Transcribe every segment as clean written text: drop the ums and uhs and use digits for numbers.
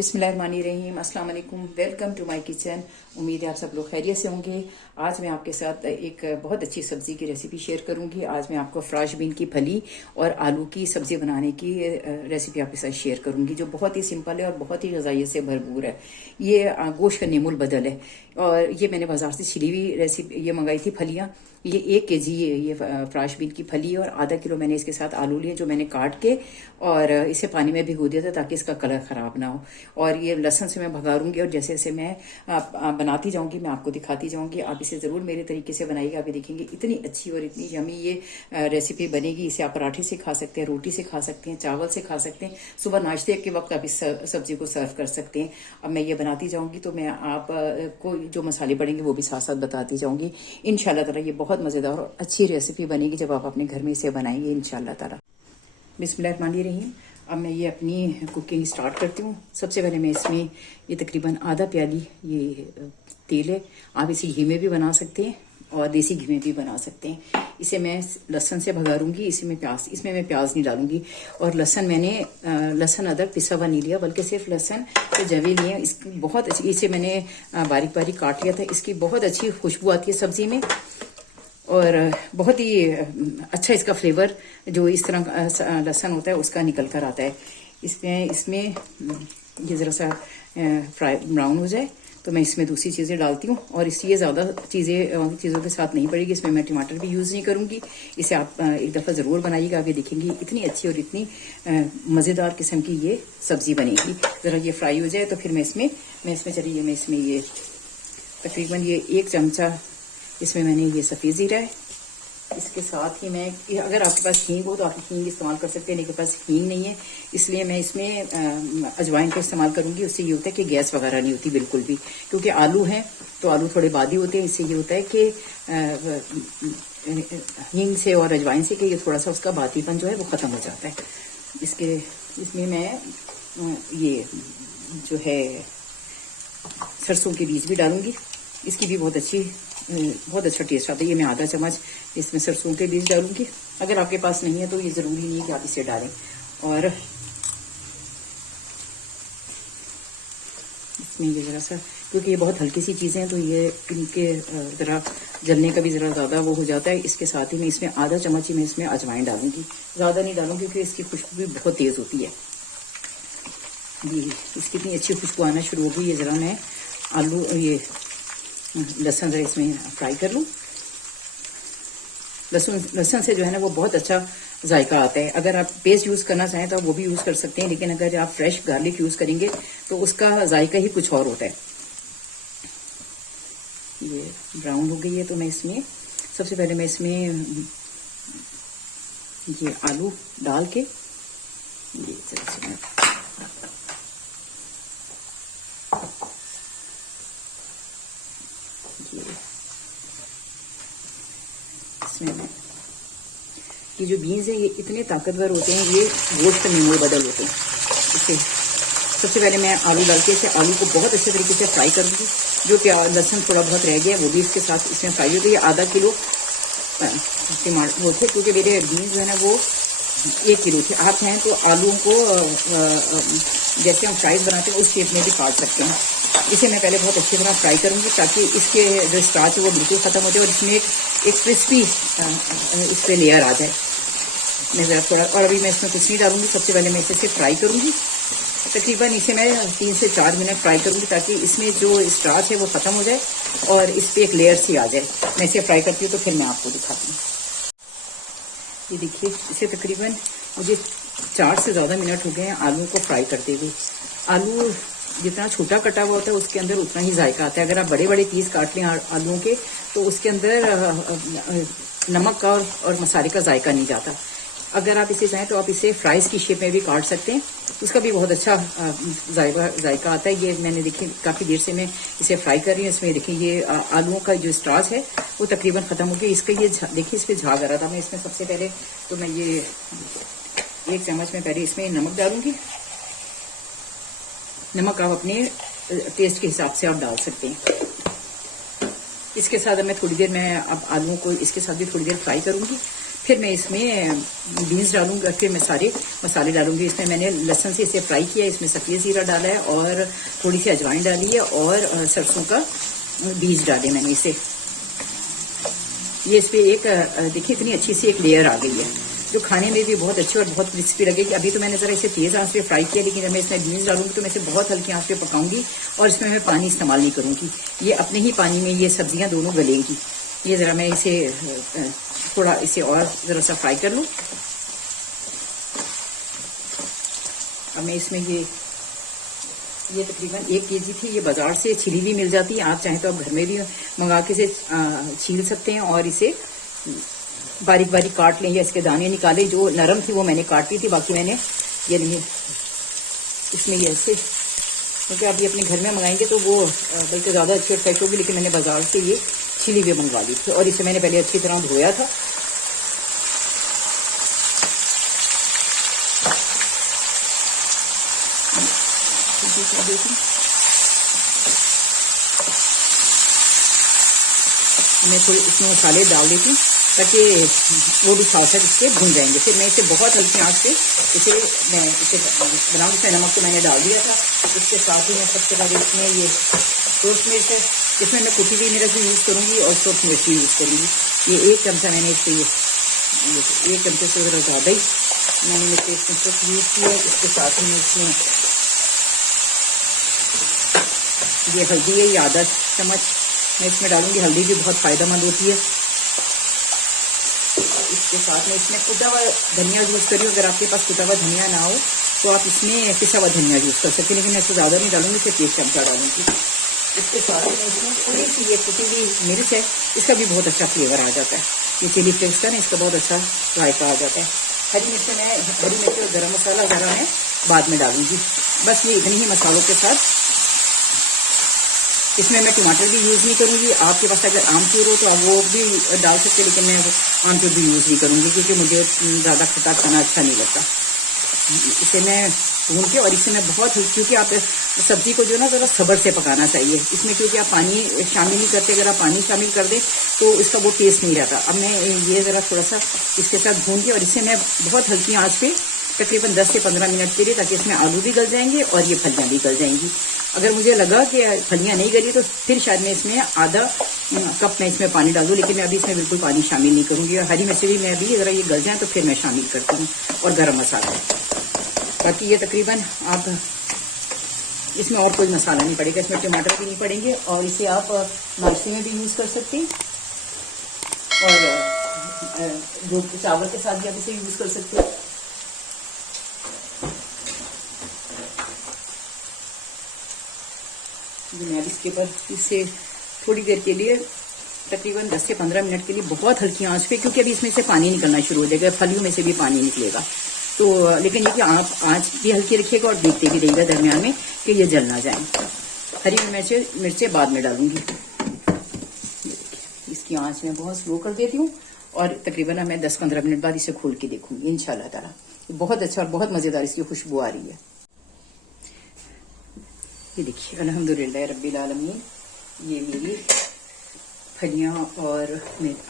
बिस्मिल्लाहिर्रहमानिर्रहीम, अस्सलाम वालेकुम। Welcome to my kitchen. उम्मीद है आप सब लोग खैरियत से होंगे। आज मैं आपके साथ एक बहुत अच्छी सब्जी की रेसिपी शेयर करूंगी। आज मैं आपको फ्राश बीन की फली और आलू की सब्जी बनाने की रेसिपी आपके साथ शेयर करूंगी, जो बहुत ही सिंपल है और बहुत ही गजाइयत से भरपूर है। ये गोश्त का नेमुल बदल है और ये मैंने बाजार से छिली हुई रेसिपी ये मंगाई थी फलियाँ। ये 1 केजी ये फ्राश बीन की फली और आधा किलो मैंने इसके साथ आलू लिए, जो मैंने काट के और इसे पानी में भिगो दिया था ताकि इसका कलर ख़राब ना हो। और ये लहसुन से मैं भगारूंगी और जैसे जैसे मैं बनाती जाऊंगी मैं आपको दिखाती जाऊंगी। आप इसे ज़रूर मेरे तरीके से बनाइएगा, आप देखेंगे इतनी अच्छी और इतनी यमी ये रेसिपी बनेगी। इसे आप पराठे से खा सकते हैं, रोटी से खा सकते हैं, चावल से खा सकते हैं। सुबह नाश्ते के वक्त आप इस सब्जी को सर्व कर सकते हैं। अब मैं ये बनाती जाऊंगी तो मैं आपको जो मसाले पड़ेंगे वो भी साथ साथ बताती जाऊंगी। इंशाल्लाह ताला ये बहुत मज़ेदार और अच्छी रेसिपी बनेगी जब आप अपने घर में इसे बनाएंगे इंशाल्लाह ताला। बिस्मिल्लाहिर्रहमानिर्रहीम। अब मैं ये अपनी कुकिंग स्टार्ट करती हूँ। सबसे पहले मैं इसमें ये तकरीबन आधा प्याली ये तेल है। आप इसे घी में भी बना सकते हैं और देसी घी में भी बना सकते हैं। इसे मैं लहसुन से भगारूंगी। इसमें मैं प्याज नहीं डालूंगी। और लहसुन मैंने लहसुन अदरक पिसा हुआ नहीं लिया, बल्कि सिर्फ लहसुन के जवे लिए। इसकी बहुत अच्छी, इसे मैंने बारीक बारीक काट लिया था। इसकी बहुत अच्छी खुशबू आती है सब्जी में और बहुत ही अच्छा इसका फ्लेवर जो इस तरह लहसुन होता है उसका निकल कर आता है। इसमें ये ज़रा सा फ्राई ब्राउन हो जाए तो मैं इसमें दूसरी चीज़ें डालती हूँ। और इसलिए ज़्यादा चीज़ों के साथ नहीं पड़ेगी। इसमें मैं टमाटर भी यूज़ नहीं करूँगी। इसे आप एक दफ़ा ज़रूर बनाइएगा, आगे देखेंगी इतनी अच्छी और इतनी मज़ेदार किस्म की ये सब्ज़ी बनेगी। ज़रा ये फ्राई हो जाए तो फिर मैं इसमें ये तकरीबन ये 1 चमचा इसमें मैंने ये सफ़ेद ज़ीरा है। इसके साथ ही मैं, अगर आपके पास हींग हो तो आप हींग इस्तेमाल कर सकते हैं, मेरे पास हींग नहीं है इसलिए मैं इसमें अजवाइन का इस्तेमाल करूंगी। उससे ये होता है कि गैस वगैरह नहीं होती बिल्कुल भी, क्योंकि आलू हैं तो आलू थोड़े बादी होते हैं। इससे ये होता है कि हींग से और अजवाइन से कि ये थोड़ा सा उसका बातीपन जो है वो ख़त्म हो जाता है। इसमें मैं ये जो है सरसों के बीज भी डालूंगी। इसकी भी बहुत अच्छा टेस्ट आता है। ये मैं आधा चम्मच इसमें सरसों के बीज डालूंगी। अगर आपके पास नहीं है तो ये ज़रूरी नहीं है कि आप इसे डालें। और इसमें ये ज़रा सा, क्योंकि ये बहुत हल्की सी चीज़ें हैं तो ये इनके ज़रा जलने का भी ज़रा ज़्यादा वो हो जाता है। इसके साथ ही मैं इसमें आधा चम्मच ही मैं इसमें अजवाइन डालूंगी, ज़्यादा नहीं डालूंगी क्योंकि इसकी खुशबू भी बहुत तेज़ होती है। ये इसकी इतनी अच्छी खुशबू आना शुरू हो गई। ये ज़रा मैं आलू ये लहसुन ज़रा इसमें फ्राई कर लूँ। लहसुन से जो है ना वो बहुत अच्छा जायका आता है। अगर आप पेस्ट यूज़ करना चाहें तो आप वो भी यूज़ कर सकते हैं, लेकिन अगर आप फ्रेश गार्लिक यूज़ करेंगे तो उसका जायका ही कुछ और होता है। ये ब्राउन हो गई है तो मैं इसमें सबसे पहले मैं इसमें ये आलू डाल के ये ये जो बीन्स हैं ये इतने ताकतवर होते हैं, ये गोश्त का नेमुल बदल होते हैं। इसे सबसे पहले मैं आलू डाल के इसे आलू को बहुत अच्छे तरीके से फ्राई कर दूँगी। जो प्याज लहसुन थोड़ा बहुत रह गया वो भी इसके साथ इसमें फ्राई हो गई। आधा किलो टमाटर वो थे, क्योंकि मेरे बीन्स जो है ना वो 1 किलो थे। आप चाहें तो आलूओं को जैसे हम फ्राइज बनाते हैं उस शेप में भी काट सकते हैं। इसे मैं पहले बहुत अच्छी तरह फ्राई करूँगी ताकि इसके जो स्टार्च है वो बिल्कुल ख़त्म हो जाए और इसमें एक क्रिस्पी इस पर लेयर आ जाए। मैं ज़रा थोड़ा, और अभी मैं इसमें कुछ नहीं डालूंगी। सबसे पहले मैं इसे फ्राई करूँगी। तकरीबन इसे मैं 3 से 4 मिनट फ्राई करूँगी ताकि इसमें जो स्टार्च है वो ख़त्म हो जाए और इस पर एक लेयर सी आ जाए। मैं इसे फ्राई करती हूँ तो फिर मैं आपको दिखाती हूँ। ये देखिए, इसे तकरीबन मुझे 4 से ज़्यादा मिनट हो गए हैं आलू को फ्राई करते हुए। आलू जितना छोटा कटा हुआ होता है उसके अंदर उतना ही जायका आता है। अगर आप बड़े बड़े पीस काट लें आलूओं के तो उसके अंदर नमक का और मसाले का जायका नहीं जाता। अगर आप इसे चाहें तो आप इसे फ्राइज़ की शेप में भी काट सकते हैं, उसका भी बहुत अच्छा जायका आता है। ये मैंने देखिए काफ़ी देर से मैं इसे फ्राई कर रही हूँ। इसमें देखिए ये आलूओं का जो स्टार्च है वो तकरीबन ख़त्म हो गया। इसका ये देखिए इस पर झाग आ रहा था। मैं इसमें सबसे पहले तो मैं ये 1 चम्मच में पहले इसमें नमक डालूंगी। नमक आप अपने टेस्ट के हिसाब से आप डाल सकते हैं। इसके साथ मैं थोड़ी देर अब आलूओं को इसके साथ भी थोड़ी देर फ्राई करूंगी फिर मैं इसमें बीन्स डालूंगा, फिर मैं सारे मसाले डालूंगी। इसमें मैंने लहसुन से इसे फ्राई किया है, इसमें सफ़ेद ज़ीरा डाला है और थोड़ी सी अजवाइन डाली है और सरसों का बीज डाले मैंने इसे। ये इस पर एक देखिए इतनी अच्छी सी एक लेयर आ गई है जो खाने में भी बहुत अच्छी और बहुत क्रिस्पी लगेगी। अभी तो मैंने ज़रा इसे तेज़ आंच पे फ्राई किया, लेकिन जब मैं इसमें बीन्स डालूंगी तो मैं इसे बहुत हल्की आंच पे पकाऊंगी और इसमें मैं पानी इस्तेमाल नहीं करूंगी। ये अपने ही पानी में ये सब्जियां दोनों गलेंगी। ये ज़रा मैं इसे थोड़ा इसे और ज़रा सा फ्राई कर लूँ। अब मैं इसमें ये तकरीबन 1 केजी थी। ये बाजार से छिली हुई मिल जाती है, आप चाहें तो आप घर में भी मंगा के इसे छील सकते हैं और इसे बारीक बारीक काट लें या इसके दाने निकालें। जो नरम थी वो मैंने काट ली थी, बाकी मैंने ये नहीं इसमें ये ऐसे, क्योंकि आप ये अपने घर में मंगाएंगे तो वो बल्कि ज़्यादा अच्छी और फ्रेश होगी, लेकिन मैंने बाजार से ये छिली हुई मंगवा ली थी और इसे मैंने पहले अच्छी तरह धोया था। मैं थोड़ी इसमें मसाले डाल देती हूँ ताकि वो भी साथ साथ इसके भून जाएंगे। फिर मैं इसे बहुत हल्की आंच पे मैं इसे बनाऊँगी। इसमें नमक तो मैंने डाल दिया था। इसके साथ ही मैं सबसे पहले इसमें ये सोर्स मिर्च है, इसमें मैं कुटी हुई मिर्च भी यूज़ करूँगी और सोर्स मिर्च भी यूज़ करूँगी। ये 1 चमचा मैंने इससे ये 1 चमचे से ज़रा ज़्यादा ही मैंने मिर्च इसमें यूज़ किया। इसके साथ ही इसमें ये हल्दी है, ये आधा चम्मच मैं इसमें डालूंगी। हल्दी भी बहुत फ़ायदेमंद होती है। इसके साथ में इसमें कुटा हुआ धनिया यूज़ करिए। अगर आपके पास कुटा हुआ धनिया ना हो तो आप इसमें पिसा हुआ धनिया यूज़ कर सकते हैं, लेकिन मैं इससे ज़्यादा नहीं डालूंगी, सिर्फ 1 चमचा डालूंगी। इसके साथ में इसमें थोड़ी सी ये कुटी हुई मिर्च है, इसका भी बहुत अच्छा फ्लेवर आ जाता है। ये चिली फ्लेक्स का ना इसका बहुत अच्छा जायका आ जाता है। हरी मिर्च और गरम मसाला ज़रा मैं बाद में डालूंगी। बस ये इतने ही मसालों के साथ इसमें मैं टमाटर भी यूज़ नहीं करूँगी। आपके पास अगर आमचूर हो तो आप वो भी डाल सकते हैं, लेकिन मैं आमचूर भी यूज़ नहीं करूँगी क्योंकि मुझे ज़्यादा खट्टा खाना अच्छा नहीं लगता। इसे मैं भून के और इसे मैं बहुत, क्योंकि आप सब्ज़ी को जो ना ज़रा सब्र से पकाना चाहिए इसमें, क्योंकि आप पानी शामिल नहीं करते। अगर आप पानी शामिल कर दें तो इसका वो टेस्ट नहीं रहता। अब मैं ये ज़रा थोड़ा सा इसके साथ भून के और इसे मैं बहुत हल्की आँच पे तकरीबन 10 से 15 मिनट के लिए, ताकि इसमें आलू भी गल जाएंगे और ये फलियाँ भी गल जाएंगी। अगर मुझे लगा कि फलियाँ नहीं गली तो फिर शायद मैं इसमें आधा कप मैं इसमें पानी डाल दूँ, लेकिन मैं अभी इसमें बिल्कुल पानी शामिल नहीं करूँगी। और हरी मिर्च भी मैं अभी अगर ये गल जाए तो फिर मैं शामिल करती हूँ, और गरम मसाला, ताकि ये तकरीबन आप इसमें और कोई मसाला नहीं पड़ेगा। इसमें टमाटर भी नहीं पड़ेंगे और इसे आप नाश्ते में भी यूज़ कर सकते हैं और जो चावल के साथ भी आप इसे यूज़ कर सकते हैं। मैं अब इसके ऊपर इसे थोड़ी देर के लिए तकरीबन 10 से 15 मिनट के लिए बहुत हल्की आंच पे, क्योंकि अभी इसमें से पानी निकलना शुरू हो जाएगा, फलियों में से भी पानी निकलेगा। तो लेकिन ये कि आप आंच भी हल्की रखिएगा और देखते भी रहिएगा दरमियान में कि ये जल ना जाए। हरी मिर्चें बाद में डालूंगी। इसकी आंच मैं बहुत स्लो कर देती हूँ और तकरीबन मैं 10-15 मिनट बाद इसे खोल के देखूंगी इंशाल्लाह ताला। बहुत अच्छा और बहुत मज़ेदार इसकी खुशबू आ रही है। ये देखिए अल्हम्दुलिल्लाह रब्बिल आलमीन, ये मेरी फलियाँ और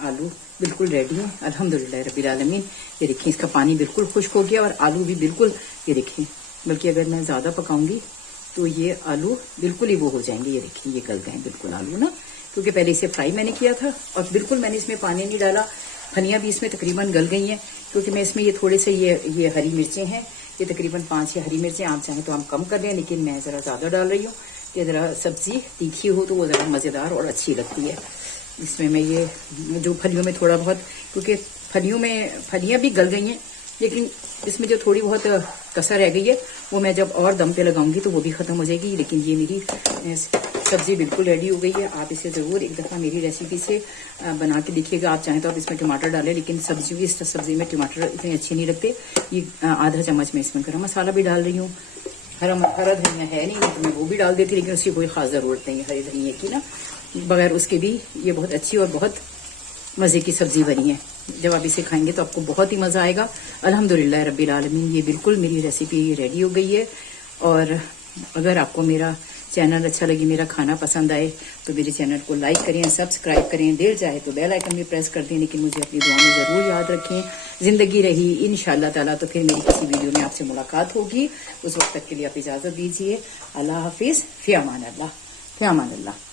आलू बिल्कुल रेडी हैं अल्हम्दुलिल्लाह रब्बिल आलमीन। ये देखिए इसका पानी बिल्कुल खुश्क हो गया और आलू भी बिल्कुल, ये देखिए, बल्कि अगर मैं ज़्यादा पकाऊंगी तो ये आलू बिल्कुल ही वो हो जाएंगे। ये देखिए ये गल गए बिल्कुल आलू ना, क्योंकि पहले इसे फ्राई मैंने किया था और बिल्कुल मैंने इसमें पानी नहीं डाला। फलियाँ भी इसमें तकरीबन गल गई हैं, क्योंकि मैं इसमें ये थोड़े से ये हरी मिर्चें हैं, ये तकरीबन 5-6 हरी मिर्चें, आप चाहें तो हम कम कर लें, लेकिन मैं ज़रा ज़्यादा डाल रही हूँ कि ज़रा सब्ज़ी तीखी हो तो वो ज़रा मज़ेदार और अच्छी लगती है। इसमें मैं ये जो फलियों में थोड़ा बहुत, क्योंकि फलियाँ भी गल गई हैं, लेकिन इसमें जो थोड़ी बहुत कसर रह गई है वो मैं जब और दम पे लगाऊंगी तो वो भी ख़त्म हो जाएगी। लेकिन ये मेरी सब्ज़ी बिल्कुल रेडी हो गई है। आप इसे ज़रूर एक दफ़ा मेरी रेसिपी से बना के देखिएगा। आप चाहें तो आप इसमें टमाटर डालें, लेकिन इस सब्ज़ी में टमाटर इतने अच्छे नहीं लगते। ये आधा चम्मच में इसमें गरम मसाला भी डाल रही हूँ। हरा धनिया है नहीं तो मैं वो भी डाल देती, लेकिन उसकी कोई ख़ास ज़रूरत नहीं है हरी धनिया की ना, बगैर उसके भी ये बहुत अच्छी और बहुत मज़े की सब्ज़ी बनी है। जब आप इसे खाएंगे तो आपको बहुत ही मज़ा आएगा। अल्हम्दुलिल्लाह रब्बिल आलमीन, ये बिल्कुल मेरी रेसिपी रेडी हो गई है। और अगर आपको मेरा चैनल अच्छा लगे, मेरा खाना पसंद आए तो मेरे चैनल को लाइक करें, सब्सक्राइब करें, दिल चाहे तो बेल आइकन भी प्रेस कर दें। लेकिन मुझे अपनी दुआ में ज़रूर याद रखें। ज़िंदगी रही इंशाअल्लाह ताला तो फिर मेरी किसी वीडियो में आपसे मुलाकात होगी। उस वक्त तक के लिए आप इजाज़त दीजिए। अल्लाह हाफिज़, फ़ी अमान अल्लाह, फ़ी अमान अल्लाह।